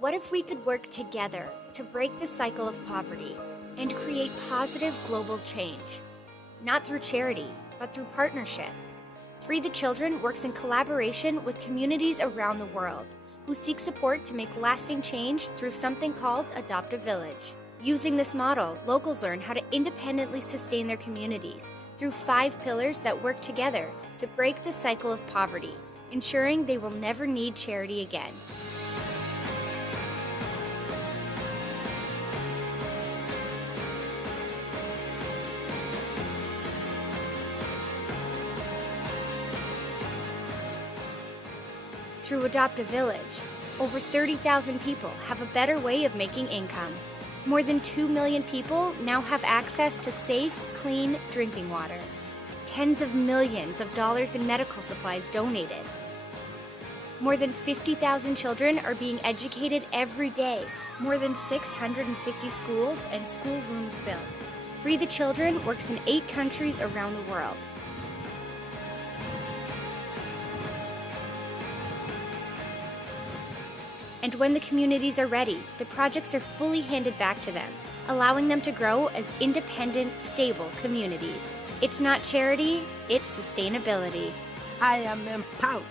What if we could work together to break the cycle of poverty and create positive global change? Not through charity, but through partnership. Free the Children works in collaboration with communities around the world who seek support to make lasting change through something called Adopt a Village. Using this model, locals learn how to independently sustain their communities through 5 pillars that work together to break the cycle of poverty, ensuring they will never need charity again. Through Adopt a Village, over 30,000 people have a better way of making income. More than 2 million people now have access to safe, clean drinking water. Tens of millions of dollars in medical supplies donated. More than 50,000 children are being educated every day. More than 650 schools and schoolrooms built. Free the Children works in 8 countries around the world. And when the communities are ready, the projects are fully handed back to them, allowing them to grow as independent, stable communities. It's not charity, it's sustainability. I am empowered.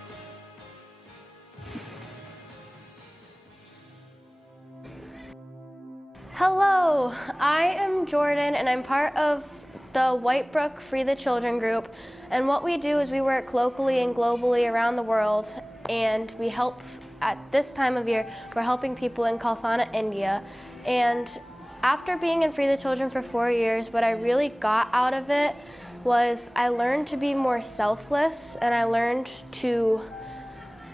Hello, I am Jordan and I'm part of the Whitebrook Free the Children group. And what we do is we work locally and globally around the world, and we help. At this time of year, we're helping people in Kalthana, India. And after being in Free the Children for 4 years, what I really got out of it was I learned to be more selfless, and I learned to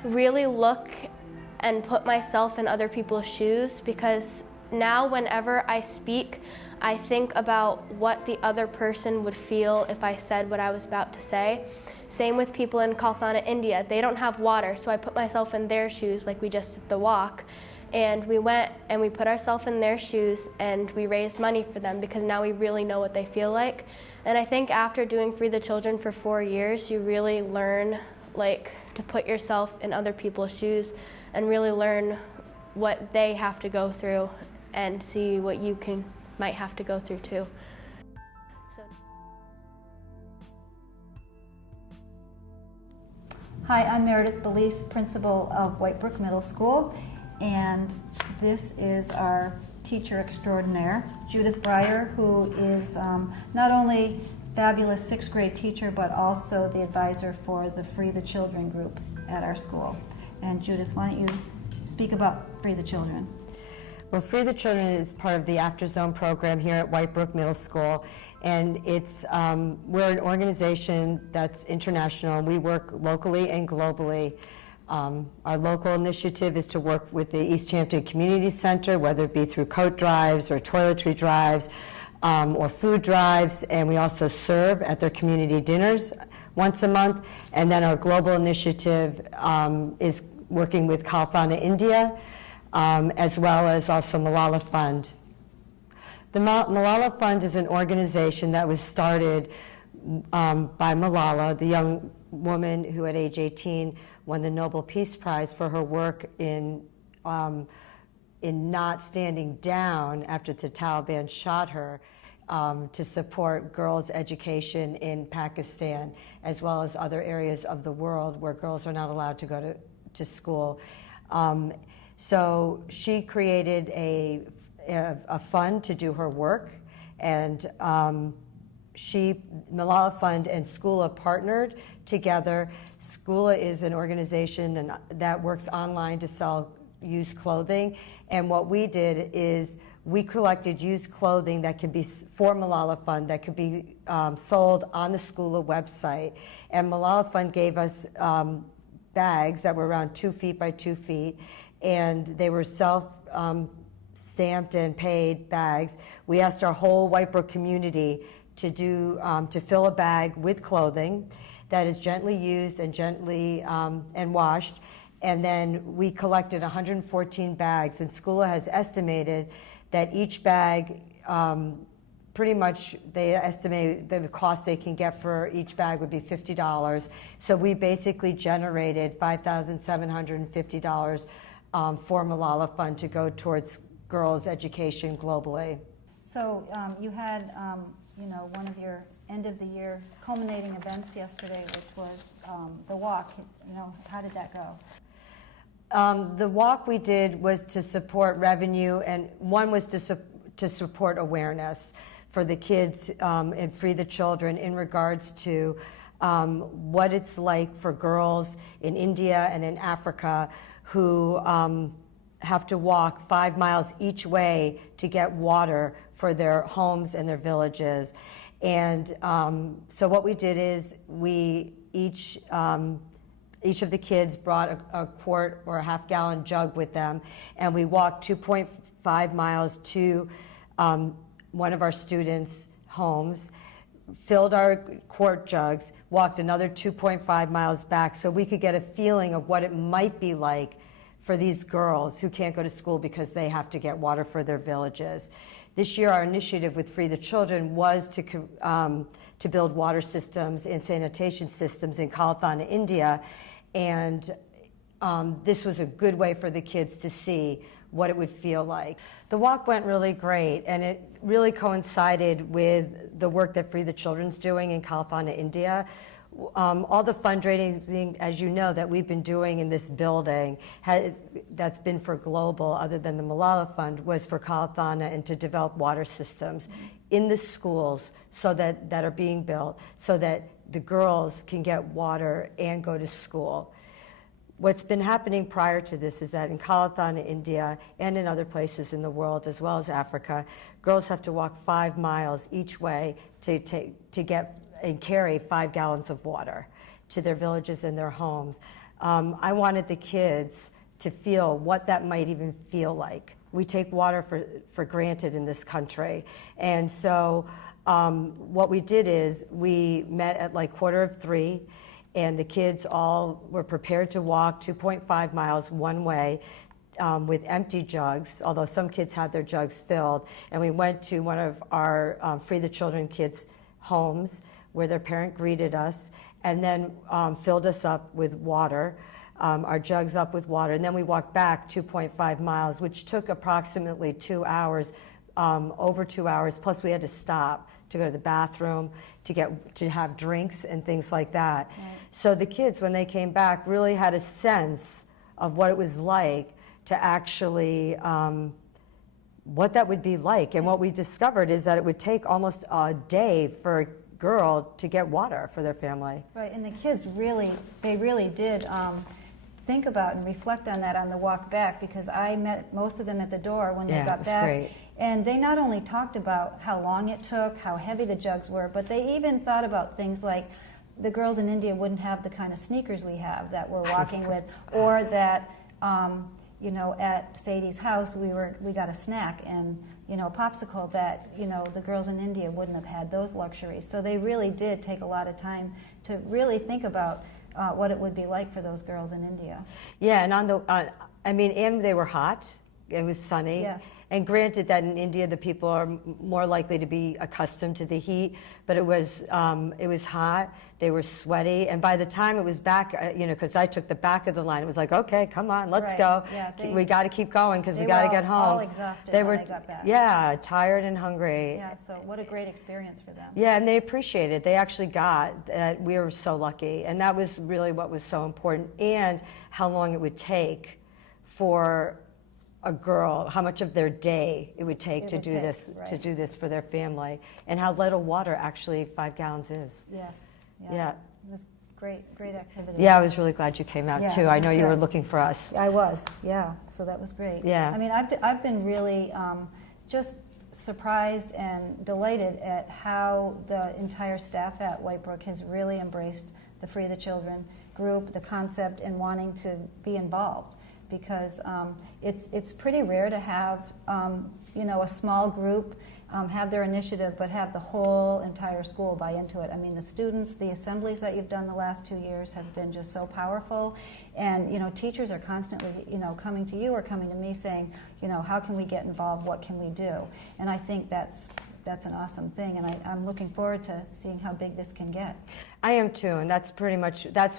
really look and put myself in other people's shoes, because now whenever I speak, I think about what the other person would feel if I said what I was about to say. Same with people in Kalthana, India. They don't have water, so I put myself in their shoes, like we just did the walk. And we went and we put ourselves in their shoes and we raised money for them, because now we really know what they feel like. And I think after doing Free the Children for 4 years, you really learn to put yourself in other people's shoes and really learn what they have to go through and see what you might have to go through too. Hi, I'm Meredith Belize, principal of Whitebrook Middle School, and this is our teacher extraordinaire, Judith Breyer, who is not only fabulous 6th grade teacher, but also the advisor for the Free the Children group at our school. And Judith, why don't you speak about Free the Children? Well, Free the Children is part of the After Zone program here at Whitebrook Middle School, and it's we're an organization that's international. We work locally and globally. Our local initiative is to work with the East Hampton Community Center, whether it be through coat drives or toiletry drives or food drives, and we also serve at their community dinners once a month. And then our global initiative is working with Kalthana, India, as well as also Malala Fund. The Malala Fund is an organization that was started by Malala, the young woman who at age 18 won the Nobel Peace Prize for her work in not standing down after the Taliban shot her, to support girls' education in Pakistan, as well as other areas of the world where girls are not allowed to go to school. So she created a fund to do her work, and Malala Fund and Skoola partnered together. Skoola is an organization that works online to sell used clothing, and what we did is we collected used clothing that can be for Malala Fund that could be sold on the Skoola website, and Malala Fund gave us bags that were around 2 feet by 2 feet, and they were stamped and paid bags. We asked our whole Whitebrook community to fill a bag with clothing that is gently used and gently and washed. And then we collected 114 bags, and Skoola has estimated that each bag, pretty much they estimate the cost they can get for each bag would be $50. So we basically generated $5,750 for Malala Fund to go towards girls' education globally. So you had, one of your end of the year culminating events yesterday, which was the walk. How did that go? The walk we did was to support revenue, and one was to support awareness for the kids and Free the Children in regards to what it's like for girls in India and in Africa who have to walk 5 miles each way to get water for their homes and their villages. And so what we did is we each of the kids brought a quart or a half-gallon jug with them, and we walked 2.5 miles to one of our students' homes, filled our quart jugs, walked another 2.5 miles back so we could get a feeling of what it might be like for these girls who can't go to school because they have to get water for their villages. This year, our initiative with Free the Children was to build water systems and sanitation systems in Kalathana, India, and this was a good way for the kids to see what it would feel like. The walk went really great, and it really coincided with the work that Free the Children's doing in Kalathana, India. All the fundraising, as you know, that we've been doing in this building that's been for global, other than the Malala Fund, was for Kalathana and to develop water systems in the schools that are being built so that the girls can get water and go to school. What's been happening prior to this is that in Kalathana, India, and in other places in the world, as well as Africa, girls have to walk 5 miles each way to get and carry 5 gallons of water to their villages and their homes. I wanted the kids to feel what that might even feel like. We take water for granted in this country. And so what we did is we met at like 2:45, and the kids all were prepared to walk 2.5 miles one way with empty jugs, although some kids had their jugs filled. And we went to one of our Free the Children kids' homes where their parent greeted us and then filled us up with water, our jugs up with water. And then we walked back 2.5 miles, which took approximately 2 hours, over 2 hours, plus we had to stop to go to the bathroom, to have drinks and things like that. Right. So the kids, when they came back, really had a sense of what it was like to actually, what that would be like. And what we discovered is that it would take almost a day for a girl to get water for their family. Right, and the kids really did think about and reflect on that on the walk back, because I met most of them at the door when they got back. Great. And they not only talked about how long it took, how heavy the jugs were, but they even thought about things like the girls in India wouldn't have the kind of sneakers we have that we're walking with, or that at Sadie's house we got a snack and a popsicle that the girls in India wouldn't have had those luxuries. So they really did take a lot of time to really think about what it would be like for those girls in India. Yeah, and and they were hot. It was sunny. Yes. And granted that in India the people are more likely to be accustomed to the heat, but it was hot. They were sweaty, and by the time it was back, because I took the back of the line, it was like, okay, come on, let's go. Yeah, we got to keep going because we got to get home. All exhausted when they got back. Yeah, tired and hungry. Yeah, so what a great experience for them. Yeah, and they appreciated it. They actually got that. We were so lucky, and that was really what was so important, and how long it would take for a girl, how much of their day it would take to do this for their family, and how little water actually 5 gallons is. Yes. Yeah. It was great activity. Yeah, I was really glad you came out too. I know you were looking for us. I was, yeah. So that was great. Yeah. I mean, I've been really just surprised and delighted at how the entire staff at Whitebrook has really embraced the Free the Children group, the concept, and wanting to be involved. Because it's pretty rare to have a small group have their initiative, but have the whole entire school buy into it. I mean, the students, the assemblies that you've done the last 2 years have been just so powerful, and teachers are constantly coming to you or coming to me saying, how can we get involved? What can we do? And I think that's that's an awesome thing, and I'm looking forward to seeing how big this can get. I am too, and that's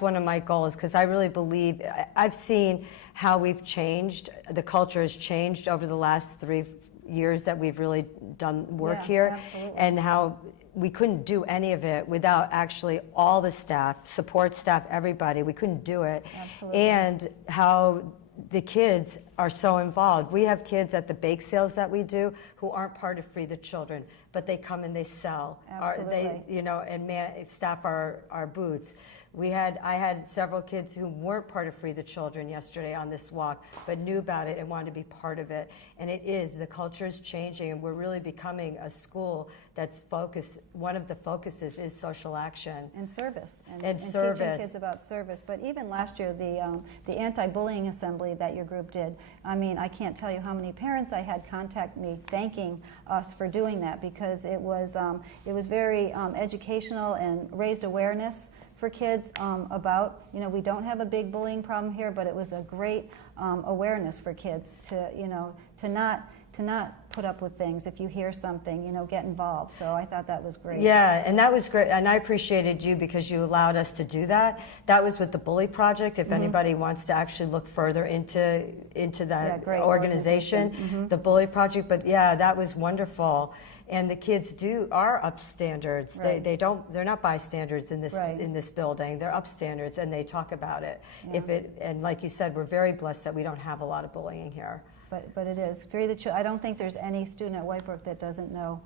one of my goals, because I really believe, I've seen how we've changed, the culture has changed over the last 3 years that we've really done work Yeah, here, absolutely. and how we couldn't do any of it without actually all the staff, support staff, everybody. We couldn't do it. Absolutely. And how the kids are so involved. We have kids at the bake sales that we do who aren't part of Free the Children, but they come and they sell. Absolutely. And staff our booths. I had several kids who weren't part of Free the Children yesterday on this walk, but knew about it and wanted to be part of it. And the culture is changing, and we're really becoming a school that's focused, one of the focuses is social action. And service. And teaching service. kids about service. But even last year, the anti-bullying assembly that your group did, I mean, I can't tell you how many parents I had contact me thanking us for doing that, because it was very educational and raised awareness for kids about, we don't have a big bullying problem here, but it was a great awareness for kids to not put up with things. If you hear something, get involved. So I thought that was great. Yeah, and that was great, and I appreciated you because you allowed us to do that. That was with the Bully Project. If anybody wants to actually look further into that great organization, the Bully Project. But yeah, that was wonderful. And the kids are up standards. Right. They're not bystanders in this Right. in this building. They're up standards, and they talk about it. Yeah. And like you said, we're very blessed that we don't have a lot of bullying here. But it is Free the Children. I don't think there's any student at Whitebrook that doesn't know,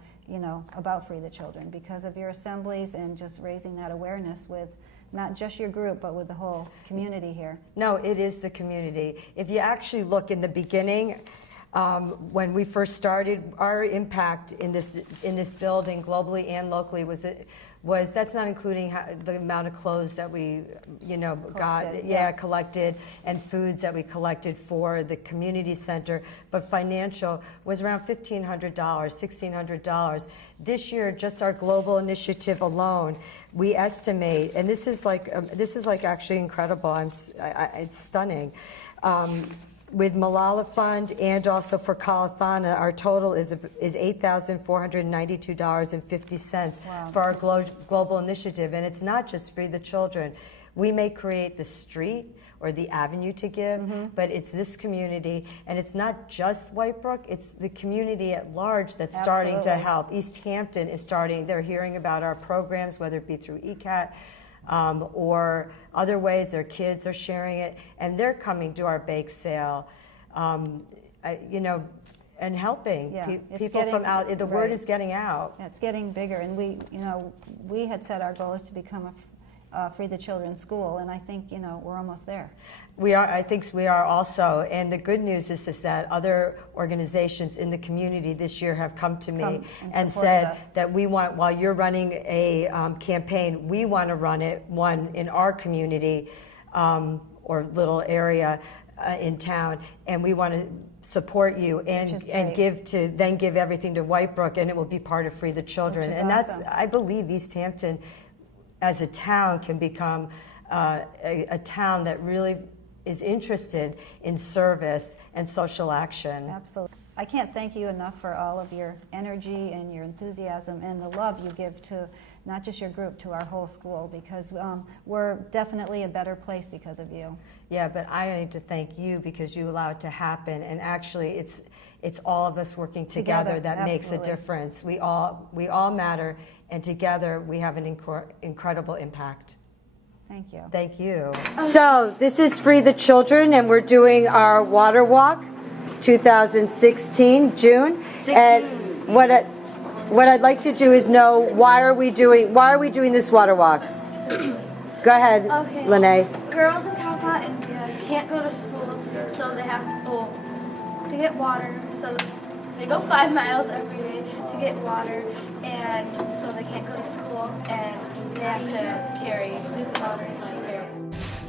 about Free the Children, because of your assemblies and just raising that awareness with not just your group, but with the whole community here. No, it is the community. If you actually look in the beginning, when we first started, our impact in this building, globally and locally, was that's not including the amount of clothes that we collected, and foods that we collected for the community center, but financial was around $1,500, $1,600. This year, just our global initiative alone, we estimate, and this is like actually incredible. It's stunning. With Malala Fund and also for Kalathana, our total is $8,492.50 for our global initiative. And it's not just Free the Children. We may create the street or the avenue to give, but it's this community, and it's not just Whitebrook, it's the community at large that's starting to help. East Hampton is starting, they're hearing about our programs, whether it be through ECAT, or other ways. Their kids are sharing it, and they're coming to our bake sale, and helping people from out. The word is getting out. Yeah, it's getting bigger, and we had said our goal is to become a Free the Children school, and I think we're almost there. We are. I think we are also. And the good news is that other organizations in the community this year have come to me and said that we want, while you're running a campaign, we want to run one in our community or little area in town, and we want to support you and give everything to Whitebrook, and it will be part of Free the Children. And awesome. I believe East Hampton as a town can become a town that really is interested in service and social action. Absolutely. I can't thank you enough for all of your energy and your enthusiasm and the love you give to not just your group, to our whole school, because we're definitely a better place because of you. Yeah, but I need to thank you because you allow it to happen, and actually it's all of us working together that makes a difference. We all matter, and together we have an incredible impact. Thank you. Thank you. So this is Free the Children, and we're doing our water walk 2016, June. And what I'd like to do is know, why are we doing this water walk? Go ahead, Okay. Lene. Girls in Calcutta, India can't go to school, so they have to get water. So they go 5 miles every day to get water, and so they can't go to school, and they have to carry water.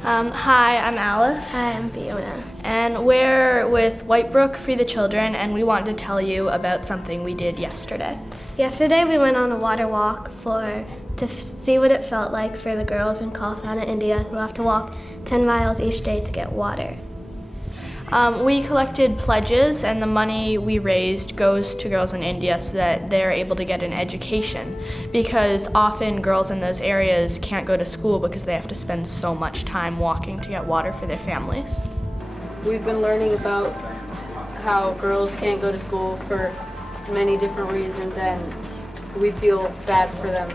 Hi, I'm Alice. Hi, I'm Fiona. And we're with Whitebrook Free the Children, and we wanted to tell you about something we did yesterday. Yesterday we went on a water walk to see what it felt like for the girls in Kalathana, India, who have to walk 10 miles each day to get water. We collected pledges, and the money we raised goes to girls in India so that they're able to get an education, because often girls in those areas can't go to school because they have to spend so much time walking to get water for their families. We've been learning about how girls can't go to school for many different reasons, and we feel bad for them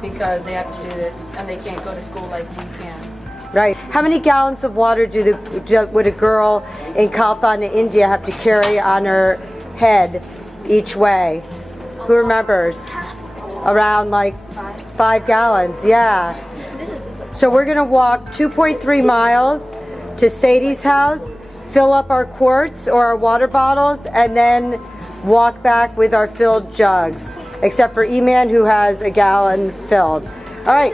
because they have to do this and they can't go to school like we can. Right. How many gallons of water would a girl in Kalpana, India have to carry on her head each way? Who remembers? Around like 5 gallons, yeah. So we're gonna walk 2.3 miles to Sadie's house, fill up our quarts or our water bottles, and then walk back with our filled jugs, except for E-Man, who has a gallon filled. All right.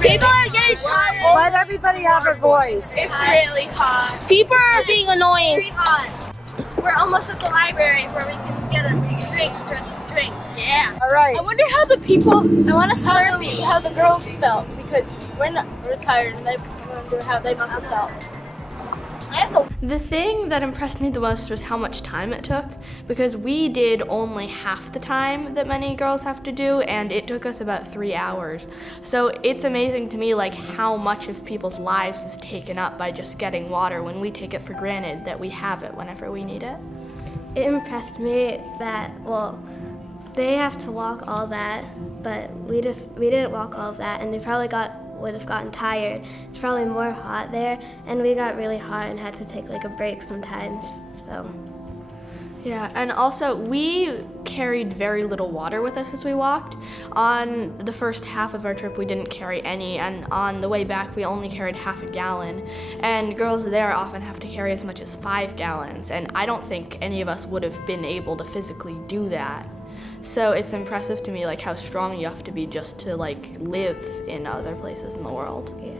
People are getting hot. Let everybody have a voice. It's really hot. People are being annoying. It's hot. We're almost at the library where we can get a drink for us to drink. Yeah. All right. I wonder how the people, how the girls felt, because we're tired, and I wonder how they must have felt. The thing that impressed me the most was how much time it took, because we did only half the time that many girls have to do, and it took us about 3 hours. So it's amazing to me like how much of people's lives is taken up by just getting water when we take it for granted that we have it whenever we need it. It impressed me that, well, they have to walk all that, but we didn't walk all of that, and they probably would have gotten tired. It's probably more hot there, and we got really hot and had to take like a break sometimes. So Yeah, and also we carried very little water with us as we walked. On the first half of our trip we didn't carry any, and on the way back we only carried half a gallon. And girls there often have to carry as much as 5 gallons, and I don't think any of us would have been able to physically do that. So it's impressive to me like how strong you have to be just to like live in other places in the world. yeah.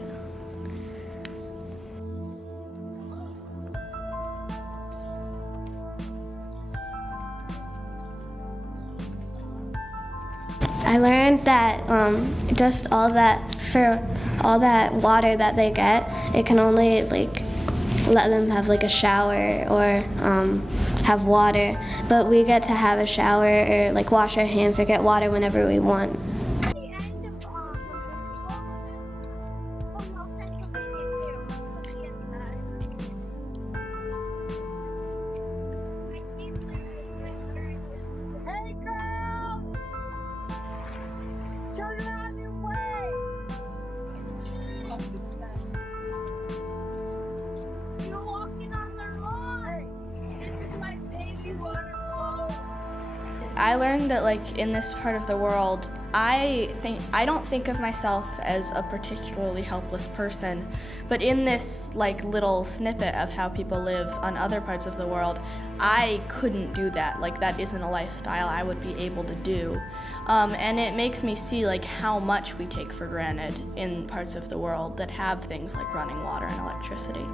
I learned that just all that water that they get, it can only like let them have like a shower or have water, but we get to have a shower or like wash our hands or get water whenever we want. Hey girls! Turn around your way! You're walking on their lawn! This is my baby waterfall! I learned that like in this part of the world, I don't think of myself as a particularly helpless person, but in this like little snippet of how people live on other parts of the world, I couldn't do that. Like that isn't a lifestyle I would be able to do. And it makes me see like how much we take for granted in parts of the world that have things like running water and electricity.